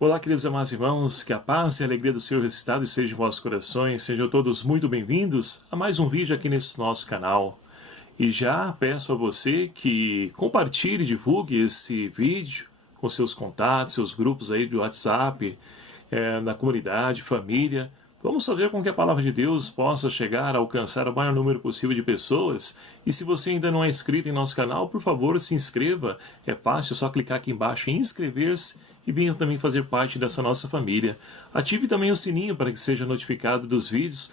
Olá, queridos amados irmãos, que a paz e a alegria do Senhor ressuscitado esteja em vossos corações. Sejam todos muito bem-vindos a mais um vídeo aqui nesse nosso canal. E já peço a você que compartilhe e divulgue esse vídeo com seus contatos, seus grupos aí do WhatsApp, na comunidade, família. Vamos fazer com que a palavra de Deus possa chegar a alcançar o maior número possível de pessoas. E se você ainda não é inscrito em nosso canal, por favor, se inscreva. É fácil, é só clicar aqui embaixo em inscrever-se e venha também fazer parte dessa nossa família. Ative também o sininho para que seja notificado dos vídeos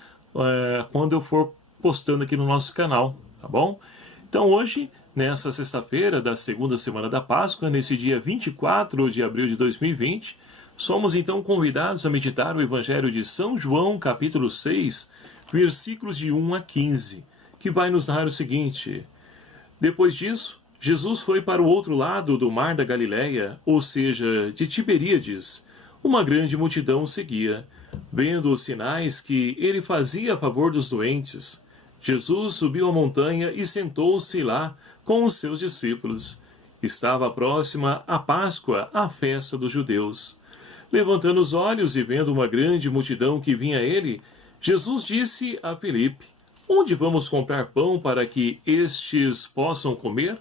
quando eu for postando aqui no nosso canal, tá bom? Então hoje, nessa sexta-feira da segunda semana da Páscoa, nesse dia 24 de abril de 2020, somos então convidados a meditar o Evangelho de São João, capítulo 6, versículos de 1 a 15, que vai nos narrar o seguinte: Depois disso, Jesus foi para o outro lado do mar da Galileia, ou seja, de Tiberíades. Uma grande multidão o seguia, vendo os sinais que ele fazia a favor dos doentes. Jesus subiu a montanha e sentou-se lá com os seus discípulos. Estava próxima a Páscoa, a festa dos judeus. Levantando os olhos e vendo uma grande multidão que vinha a ele, Jesus disse a Filipe: Onde vamos comprar pão para que estes possam comer?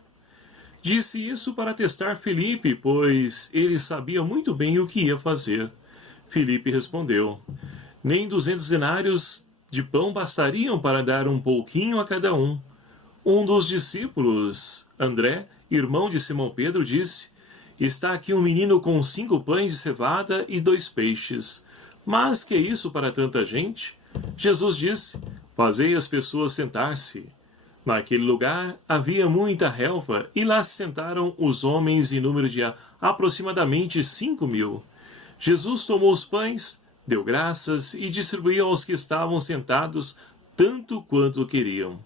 Disse isso para testar Filipe, pois ele sabia muito bem o que ia fazer. Filipe respondeu: Nem 200 denários de pão bastariam para dar um pouquinho a cada um. Um dos discípulos, André, irmão de Simão Pedro, disse: Está aqui um menino com 5 pães de cevada e 2 peixes. Mas que é isso para tanta gente? Jesus disse: Fazei as pessoas sentar-se. Naquele lugar havia muita relva, e lá se sentaram os homens em número de aproximadamente 5.000. Jesus tomou os pães, deu graças e distribuiu aos que estavam sentados tanto quanto queriam.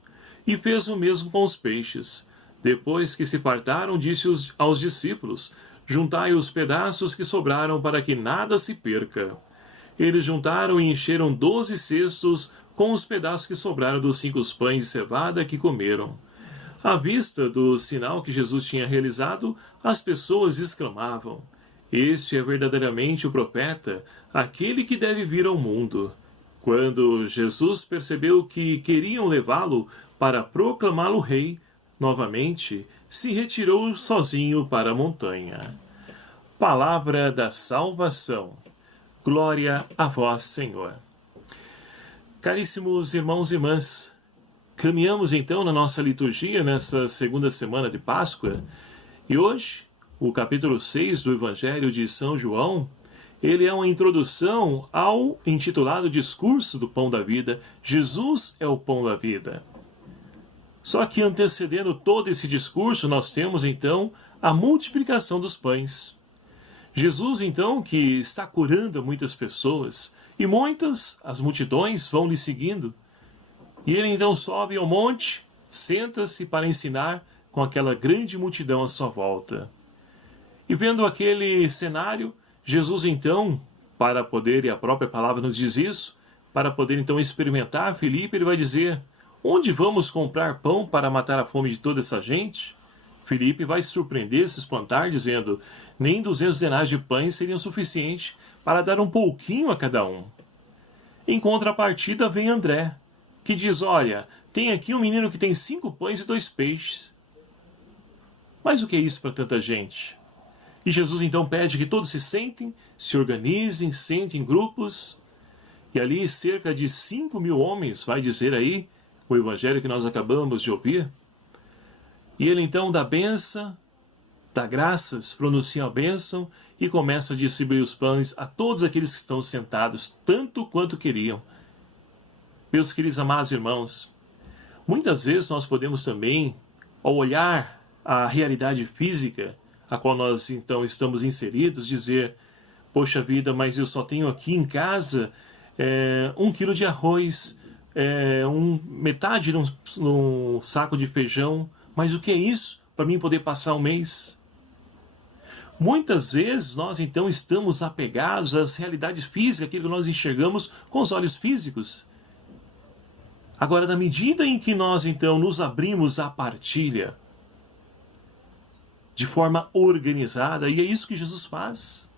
E fez o mesmo com os peixes. Depois que se fartaram, disse aos discípulos: Juntai os pedaços que sobraram para que nada se perca. Eles juntaram e encheram 12 cestos com os pedaços que sobraram dos 5 pães de cevada que comeram. À vista do sinal que Jesus tinha realizado, as pessoas exclamavam: Este é verdadeiramente o profeta, aquele que deve vir ao mundo. Quando Jesus percebeu que queriam levá-lo para proclamá-lo rei, novamente se retirou sozinho para a montanha. Palavra da salvação. Glória a vós, Senhor. Caríssimos irmãos e irmãs, caminhamos então na nossa liturgia nessa segunda semana de Páscoa, e hoje, o capítulo 6 do Evangelho de São João, ele é uma introdução ao intitulado Discurso do Pão da Vida. Jesus é o Pão da Vida. Só que antecedendo todo esse discurso, nós temos então a multiplicação dos pães. Jesus então, que está curando muitas pessoas, e muitas, as multidões, vão lhe seguindo. E ele então sobe ao monte, senta-se para ensinar com aquela grande multidão à sua volta. E vendo aquele cenário, Jesus então, para poder, e a própria palavra nos diz isso, para poder então experimentar Filipe, ele vai dizer: Onde vamos comprar pão para matar a fome de toda essa gente? Filipe vai se surpreender, se espantar, dizendo: Nem 200 denários de pães seriam suficientes para dar um pouquinho a cada um. Em contrapartida vem André, que diz: Olha, tem aqui um menino que tem 5 pães e 2 peixes. Mas o que é isso para tanta gente? E Jesus então pede que todos se sentem, se organizem, sentem em grupos. E ali cerca de 5.000 homens, vai dizer aí o evangelho que nós acabamos de ouvir. E ele então dá bênção, dá graças, pronuncia a bênção e começa a distribuir os pães a todos aqueles que estão sentados, tanto quanto queriam. Meus queridos amados irmãos, muitas vezes nós podemos também, ao olhar a realidade física a qual nós então estamos inseridos, dizer: Poxa vida, mas eu só tenho aqui em casa 1 quilo de arroz, metade num saco de feijão, mas o que é isso para mim poder passar um mês? Muitas vezes nós então estamos apegados às realidades físicas, aquilo que nós enxergamos com os olhos físicos. Agora, na medida em que nós então nos abrimos à partilha de forma organizada, e é isso que Jesus faz.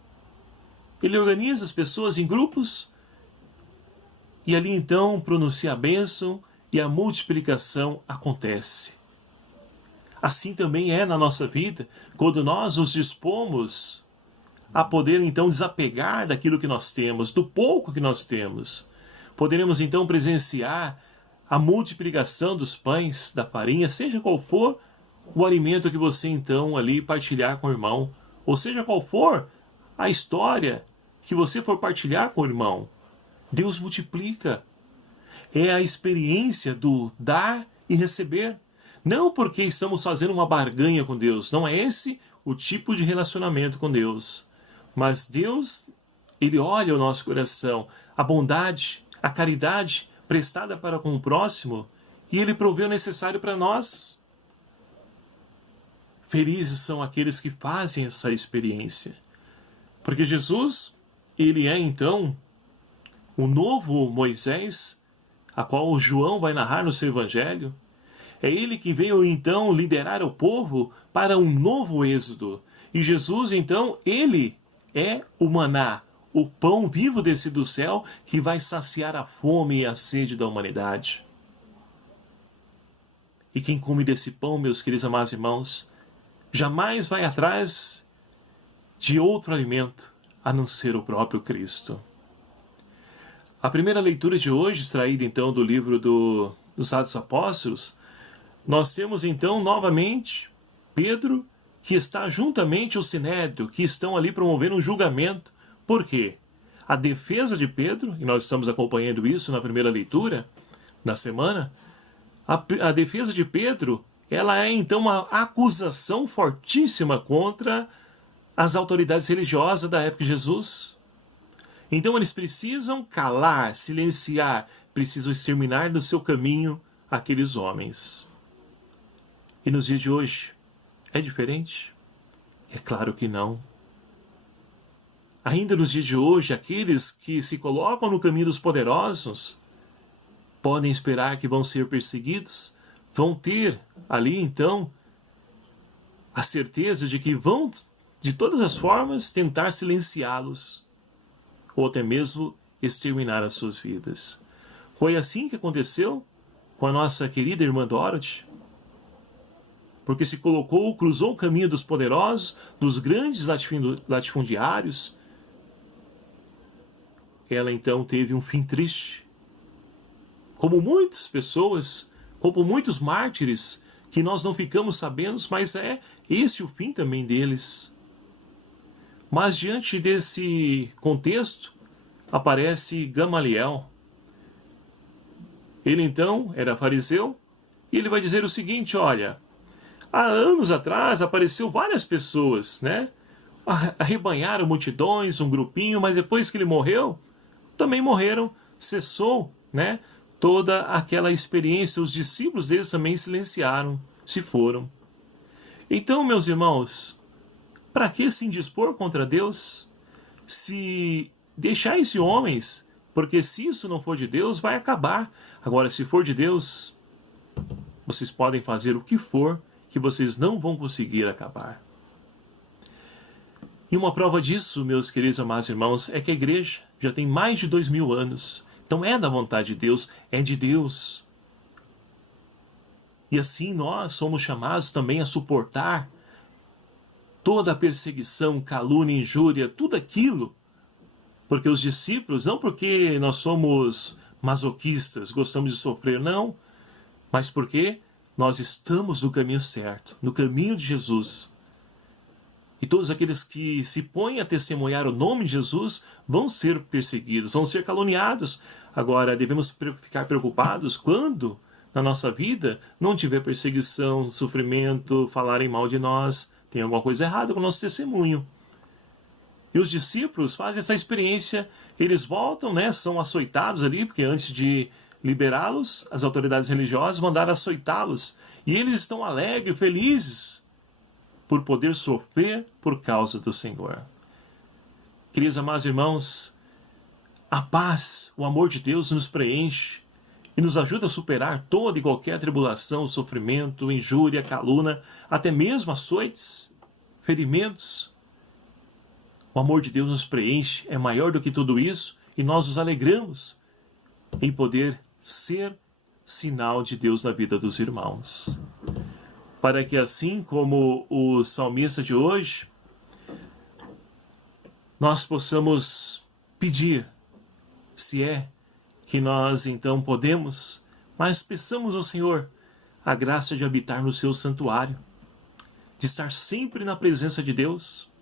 Ele organiza as pessoas em grupos e ali então pronuncia a bênção e a multiplicação acontece. Assim também é na nossa vida, quando nós nos dispomos a poder então desapegar daquilo que nós temos, do pouco que nós temos. Poderemos então presenciar a multiplicação dos pães, da farinha, seja qual for o alimento que você então ali partilhar com o irmão, ou seja qual for a história que você for partilhar com o irmão. Deus multiplica. É a experiência do dar e receber. Não porque estamos fazendo uma barganha com Deus. Não é esse o tipo de relacionamento com Deus. Mas Deus, Ele olha o nosso coração, a bondade, a caridade prestada para com o próximo, e Ele provê o necessário para nós. Felizes são aqueles que fazem essa experiência. Porque Jesus, Ele é então o novo Moisés, a qual o João vai narrar no seu evangelho. É ele que veio então liderar o povo para um novo êxodo. E Jesus então, ele é o maná, o pão vivo descido do céu que vai saciar a fome e a sede da humanidade. E quem come desse pão, meus queridos amados irmãos, jamais vai atrás de outro alimento a não ser o próprio Cristo. A primeira leitura de hoje, extraída então do livro dos Atos dos Apóstolos, nós temos então novamente Pedro, que está juntamente ao Sinédrio, que estão ali promovendo um julgamento. Por quê? A defesa de Pedro, e nós estamos acompanhando isso na primeira leitura da semana, a defesa de Pedro, ela é então uma acusação fortíssima contra as autoridades religiosas da época de Jesus. Então eles precisam calar, silenciar, precisam exterminar do seu caminho aqueles homens. E nos dias de hoje, é diferente? É claro que não. Ainda nos dias de hoje, aqueles que se colocam no caminho dos poderosos podem esperar que vão ser perseguidos, vão ter ali então a certeza de que vão, de todas as formas, tentar silenciá-los, ou até mesmo exterminar as suas vidas. Foi assim que aconteceu com a nossa querida irmã Dorothy, porque se colocou, cruzou o caminho dos poderosos, dos grandes latifundiários. Ela então teve um fim triste. Como muitas pessoas, como muitos mártires, que nós não ficamos sabendo, mas é esse o fim também deles. Mas diante desse contexto, aparece Gamaliel. Ele então era fariseu, e ele vai dizer o seguinte, olha, há anos atrás apareceu várias pessoas, né? Arrebanharam multidões, um grupinho, mas depois que ele morreu, também morreram, cessou, né? Toda aquela experiência, os discípulos deles também silenciaram, se foram. Então, meus irmãos, para que se indispor contra Deus? Se deixar esses homens, porque se isso não for de Deus, vai acabar. Agora, se for de Deus, vocês podem fazer o que for, que vocês não vão conseguir acabar. E uma prova disso, meus queridos amados irmãos, é que a igreja já tem mais de 2000 anos. Então é da vontade de Deus, é de Deus. E assim nós somos chamados também a suportar toda a perseguição, calúnia, injúria, tudo aquilo. Porque os discípulos, não porque nós somos masoquistas, gostamos de sofrer, não. Mas porque nós estamos no caminho certo, no caminho de Jesus. E todos aqueles que se põem a testemunhar o nome de Jesus vão ser perseguidos, vão ser caluniados. Agora, devemos ficar preocupados quando, na nossa vida, não tiver perseguição, sofrimento, falarem mal de nós. Tem alguma coisa errada com o nosso testemunho. E os discípulos fazem essa experiência, eles voltam, né, são açoitados ali, porque antes de liberá-los, as autoridades religiosas mandaram açoitá-los. E eles estão alegres, felizes, por poder sofrer por causa do Senhor. Queridos amados irmãos, a paz, o amor de Deus nos preenche e nos ajuda a superar toda e qualquer tribulação, sofrimento, injúria, calúnia, até mesmo açoites, ferimentos. O amor de Deus nos preenche, é maior do que tudo isso, e nós nos alegramos em poder ser sinal de Deus na vida dos irmãos. Para que assim como o salmista de hoje, nós possamos pedir, se é que nós então podemos, mas peçamos ao Senhor a graça de habitar no seu santuário, de estar sempre na presença de Deus.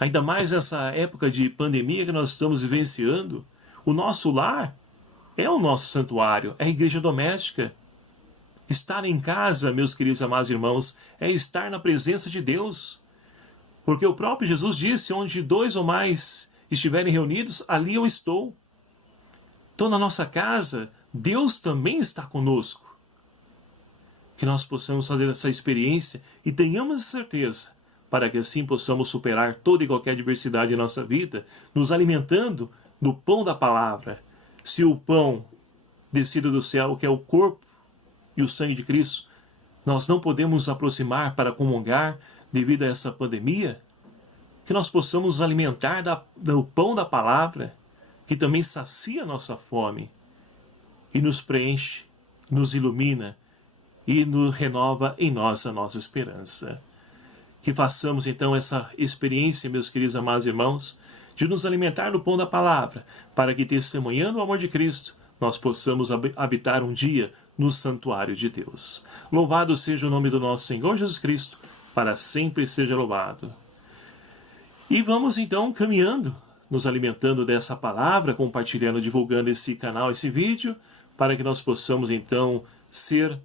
Ainda mais nessa época de pandemia que nós estamos vivenciando, o nosso lar é o nosso santuário, é a igreja doméstica. Estar em casa, meus queridos e amados irmãos, é estar na presença de Deus. Porque o próprio Jesus disse, onde 2 ou mais estiverem reunidos, ali eu estou. Então, na nossa casa, Deus também está conosco. Que nós possamos fazer essa experiência e tenhamos certeza, para que assim possamos superar toda e qualquer adversidade em nossa vida, nos alimentando do pão da palavra. Se o pão descido do céu, que é o corpo e o sangue de Cristo, nós não podemos nos aproximar para comungar devido a essa pandemia, que nós possamos nos alimentar do pão da palavra, que também sacia a nossa fome e nos preenche, nos ilumina e nos renova em nós a nossa esperança. Que façamos então essa experiência, meus queridos amados irmãos, de nos alimentar do pão da palavra, para que, testemunhando o amor de Cristo, nós possamos habitar um dia no santuário de Deus. Louvado seja o nome do nosso Senhor Jesus Cristo, para sempre seja louvado. E vamos então caminhando, nos alimentando dessa palavra, compartilhando, divulgando esse canal, esse vídeo, para que nós possamos então ser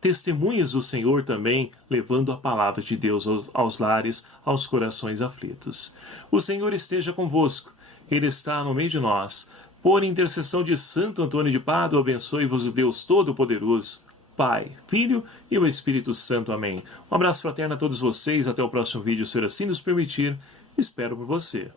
testemunhas do Senhor também, levando a palavra de Deus aos lares, aos corações aflitos. O Senhor esteja convosco, Ele está no meio de nós. Por intercessão de Santo Antônio de Pádua, abençoe-vos o Deus Todo-Poderoso, Pai, Filho e o Espírito Santo. Amém. Um abraço fraterno a todos vocês, até o próximo vídeo, se assim nos permitir. Espero por você.